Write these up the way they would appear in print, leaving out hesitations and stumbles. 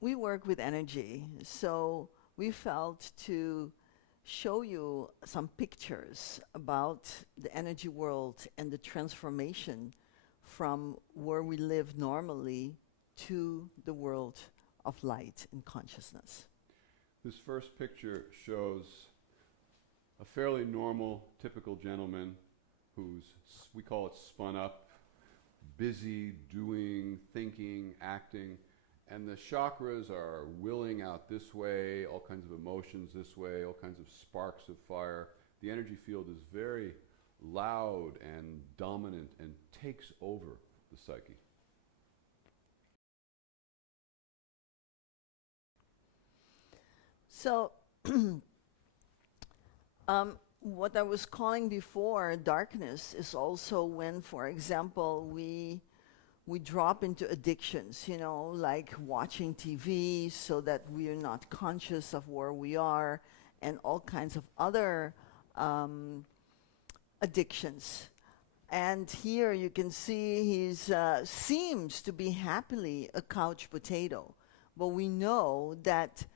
we work with energy, so we felt to show you some pictures about the energy world and the transformation from where we live normally to the world of light and consciousness. This first picture shows a fairly normal, typical gentleman who's, we call it spun up, busy, doing, thinking, acting, and the chakras are willing out this way, all kinds of emotions this way, all kinds of sparks of fire. The energy field is very loud and dominant and takes over the psyche. So, what I was calling before darkness is also when, for example, we drop into addictions, you know, like watching TV so that we are not conscious of where we are, and all kinds of other addictions. And here you can see he seems to be happily a couch potato, but we know that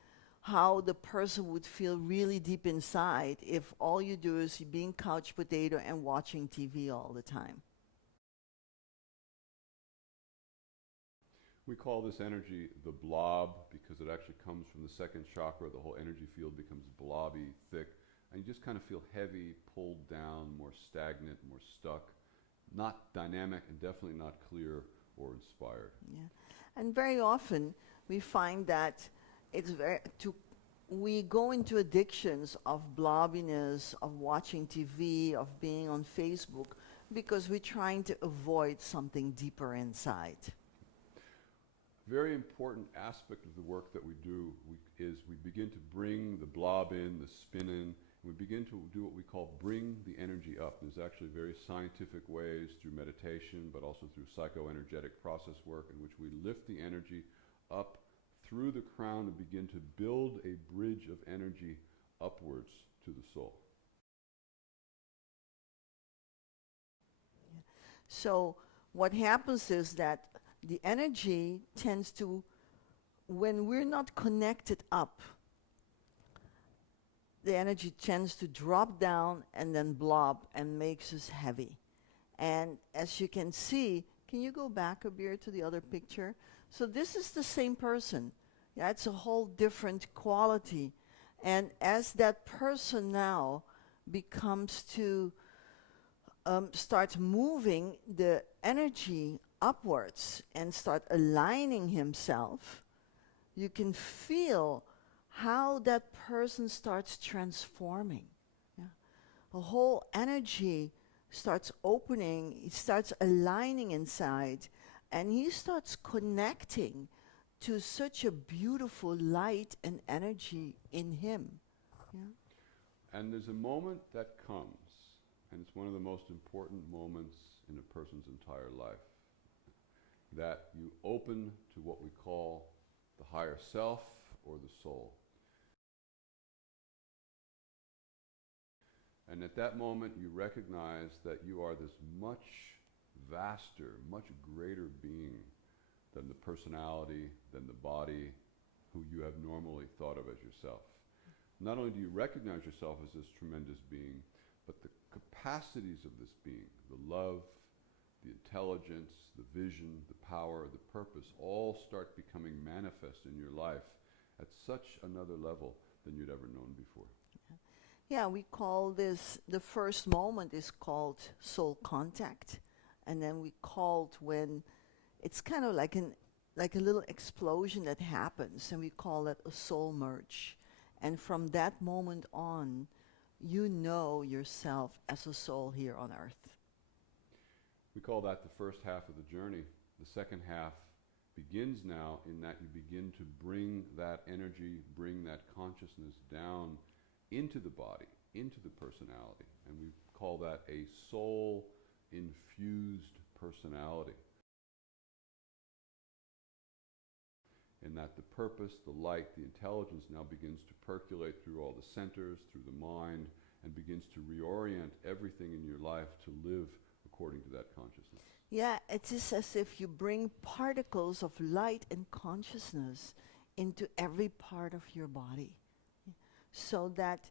how the person would feel really deep inside if all you do is being couch potato and watching TV all the time. We call this energy the blob because it actually comes from the second chakra. The whole energy field becomes blobby, thick, and you just kind of feel heavy, pulled down, more stagnant, more stuck, not dynamic, and definitely not clear or inspired. Yeah, and very often we find that it's we go into addictions of blobbiness, of watching TV, of being on Facebook, because we're trying to avoid something deeper inside. Very important aspect of the work that we do is we begin to bring the blob in, the spin in, and we begin to do what we call bring the energy up. There's actually very scientific ways through meditation, but also through psychoenergetic process work in which we lift the energy up through the crown and begin to build a bridge of energy upwards to the soul. Yeah. So what happens is that the energy tends to, when we're not connected up, the energy tends to drop down and then blob and makes us heavy. And as you can see, can you go back, Kabir, to the other picture? So this is the same person. Yeah, it's a whole different quality. And as that person now becomes to start moving the energy upwards and start aligning himself, you can feel how that person starts transforming. Yeah? The whole energy starts opening, it starts aligning inside, and he starts connecting to such a beautiful light and energy in him. Yeah? And there's a moment that comes, and it's one of the most important moments in a person's entire life, that you open to what we call the higher self or the soul. And at that moment you recognize that you are this much vaster, much greater being than the personality, than the body, who you have normally thought of as yourself. Not only do you recognize yourself as this tremendous being, but the capacities of this being, the love, the intelligence, the vision, the power, the purpose, all start becoming manifest in your life at such another level than you'd ever known before. Yeah, we call this, the first moment is called soul contact. And then we called when it's kind of like a little explosion that happens, and we call it a soul merge. And from that moment on, you know yourself as a soul here on earth. We call that the first half of the journey. The second half begins now in that you begin to bring that energy, bring that consciousness down into the body, into the personality. And we call that a soul-infused personality. In that the purpose, the light, the intelligence now begins to percolate through all the centers, through the mind, and begins to reorient everything in your life to live according to that consciousness. Yeah, it is as if you bring particles of light and consciousness into every part of your body, so that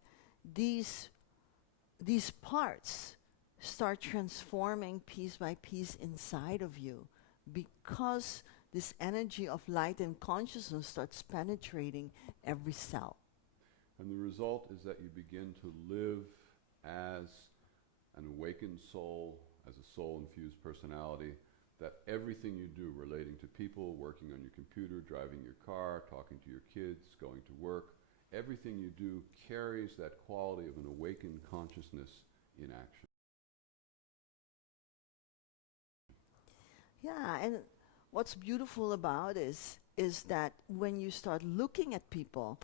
these parts start transforming piece by piece inside of you, because this energy of light and consciousness starts penetrating every cell. And the result is that you begin to live as an awakened soul, as a soul-infused personality, that everything you do relating to people, working on your computer, driving your car, talking to your kids, going to work, everything you do carries that quality of an awakened consciousness in action. Yeah, and what's beautiful about is that when you start looking at people,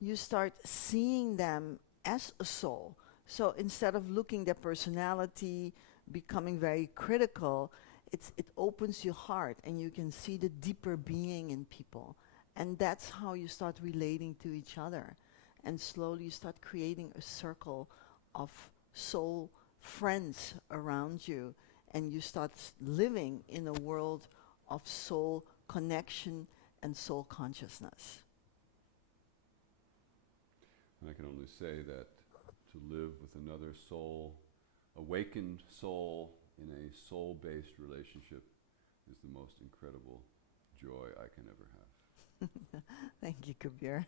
you start seeing them as a soul. So instead of looking their personality, becoming very critical, it opens your heart and you can see the deeper being in people. And that's how you start relating to each other. And slowly you start creating a circle of soul friends around you, and you start living in a world of soul connection and soul consciousness. And I can only say that to live with another soul, awakened soul, in a soul-based relationship is the most incredible joy I can ever have. Thank you, Kabir.